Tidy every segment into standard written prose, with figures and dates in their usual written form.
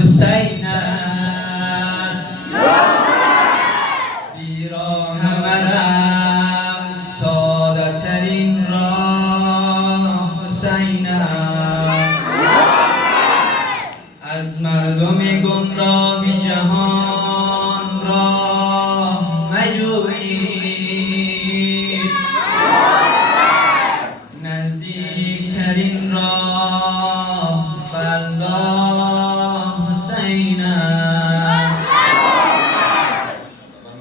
حسین است، بیراه مرم سادترین راه حسین است. از مردم گمراه جهان راه مجویید، نزدیکترین راه الله حسین است.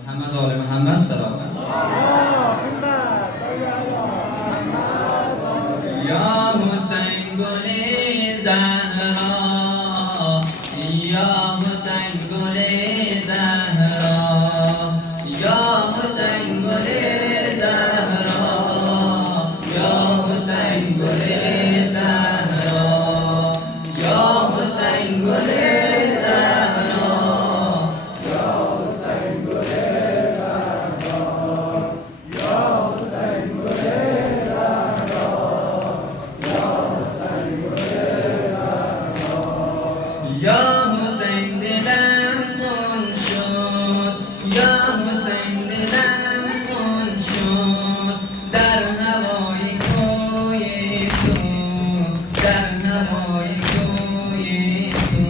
محمد آل محمد سلام. یا حسین گل زهرا، یا حسین گل زهرا، یا حسین گل زهرا، یا حسین گل زهرا، یا حسین گل زهرا، یا حسین گل زهرا، یا حسین گل زهرا، یا حسین گل زهرا. یا حسین دلم خون شد، یا حسین دلم خون شد در هوای کوی تو، در هوای کوی تو.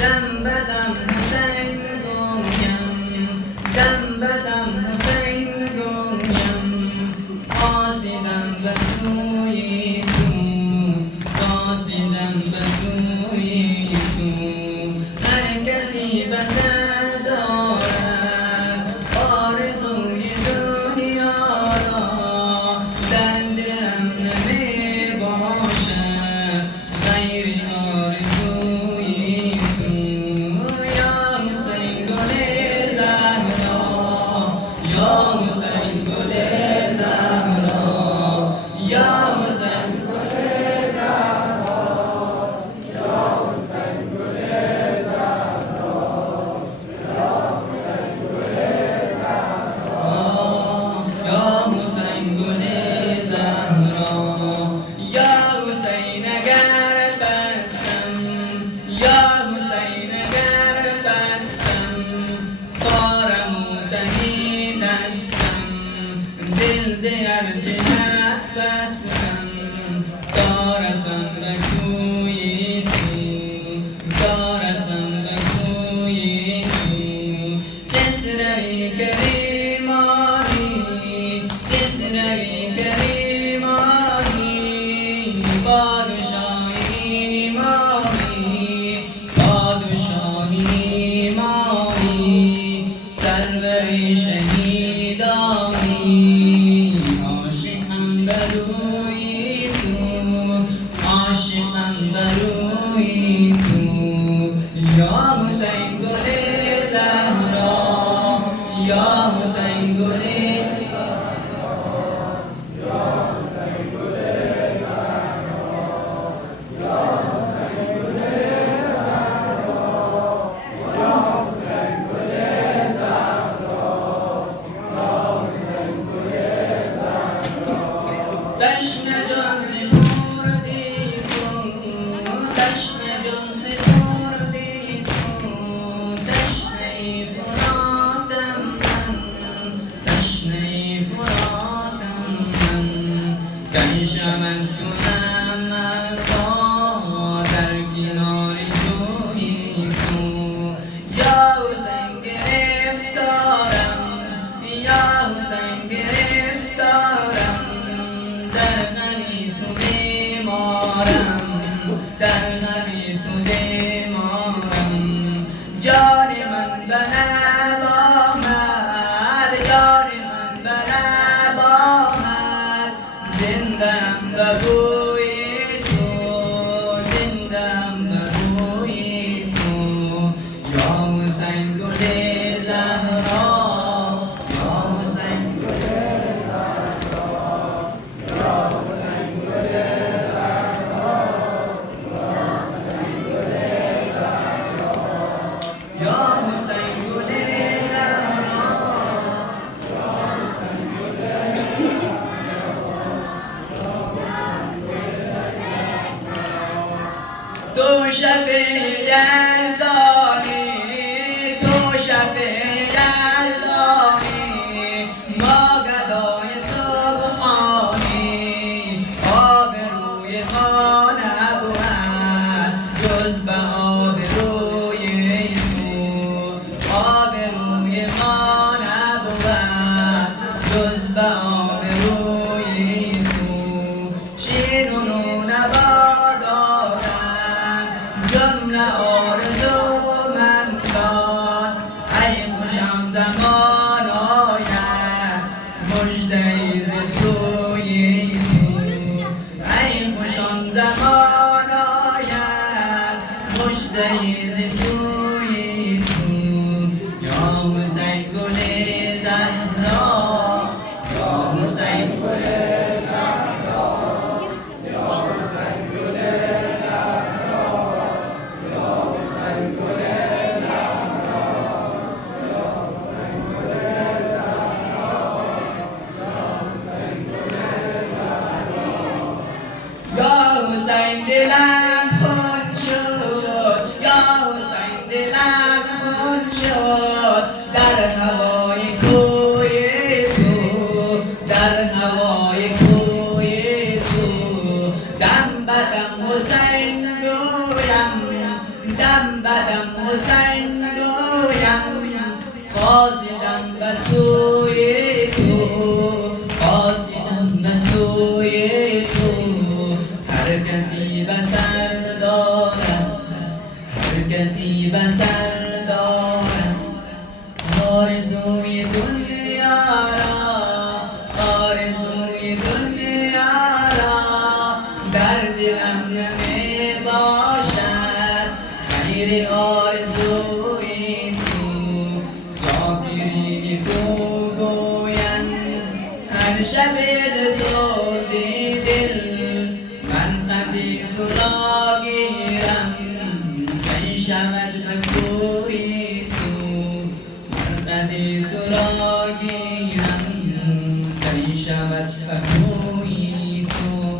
دم بدم حسین گویم، دم بدم حسین گویم، قاصدم به سوی تو، قاصدم به سوی تو. هر کسی بسر دارد آرزوی دنیا را، در دلم نمی باشد غیر آرزوی تو. یا حسین گل زهرا، یا حسین گل زهرا، یا حسین گل زهرا، یا حسین گل زهرا، یا حسین گل زهرا، یا حسین گل زهرا. یا حسین اگر بستم، یا حسین اگر بستم خارموتنی دستم، دل در جهت بستم دارسم به کوی تو، دارسم به کوی تو. کسروی کریمانی، کسروی کریمانی، پادشاهی مانی، پادشاهی مانی، سروری شهیدانی. عاشقم بروی تو، عاشقم بروی تو. یا حسین گل زهرا، یا حسین گل زهرا، یا حسین گل زهرا، یا حسین گل زهرا، یا حسین گل زهرا، یا حسین گل زهرا. تشنه جان سپردی تو، تشنه جان سپردی تو، تشنه فراتم من، تشنه فراتم من. کنشم از جونم مردا در کنار جوی تو. یا حسین گرفتارم، یا حسین گرفتارم، در غمی تو بیمارم، در غمی تو بیمارم. جان من به لب آمد، جان من به لب آمد، زنده‌ام به بوی تو، زنده‌ام به بوی تو. یا حسین گل زهرا، یا حسین گل زهرا، یا حسین گل زهرا، یا حسین گل زهرا، یا حسین گل زهرا، یا حسین گل زهرا. تو شفیع جمله آرزومندان ای خوشم زمان آید مژده ز سوی تو ای خوشم زمان آید مژده ز سوی تو یا حسین گل زهرا یا حسین گل حسین دلم خون شد یا حسین دلم خون شد در هوای کوی تو در هوای کوی تو دم بدم حسین گویم دم بدم حسین گویم قاصدم به سوی تو قاصدم به سوی تو هر کسی به سر دارد هر کسی به سر دارد آرزوی دنیا را آرزوی دنیا را در دلم نمی باشد غیر آرزوی تو ذاکرین تو گویند هر شب سوزی دل من قدی تو را گیرم کی شود به کوی تو من قدی تو را گیرم کی شود به کوی تو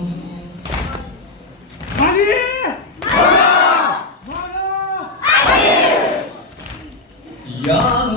یا